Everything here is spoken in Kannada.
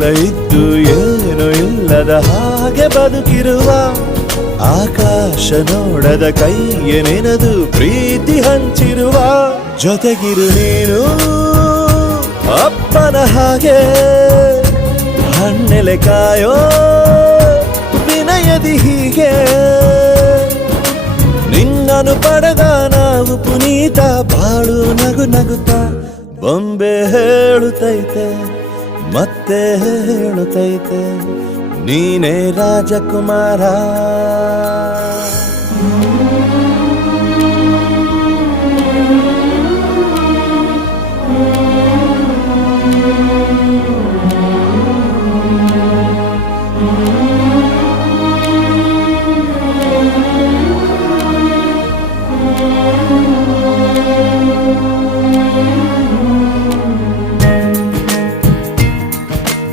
ಎಲ್ಲ ಇದ್ದು ಏನು ಇಲ್ಲದ ಹಾಗೆ ಬದುಕಿರುವ ಆಕಾಶ ನೋಡದ ಕೈಯೇ ನೆನೆದು ಪ್ರೀತಿ ಹಂಚಿರುವ ಜೊತೆಗಿರು ನೀನು ಅಪ್ಪನ ಹಾಗೆ ಹಣ್ಣೆಲೆ ಕಾಯೋ ವಿನಯದಿ ಹೀಗೆ ನಿನ್ನನು ಪಡೆದ ನಾವು ಪುನೀತ ಬಾಳು ನಗು ನಗುತ್ತಾ ಬೊಂಬೆ ಹೇಳುತ್ತೈತೆ ಮತ್ತೆ ಹೇಳುತ್ತೈತೆ ನೀನೇ ರಾಜಕುಮಾರ.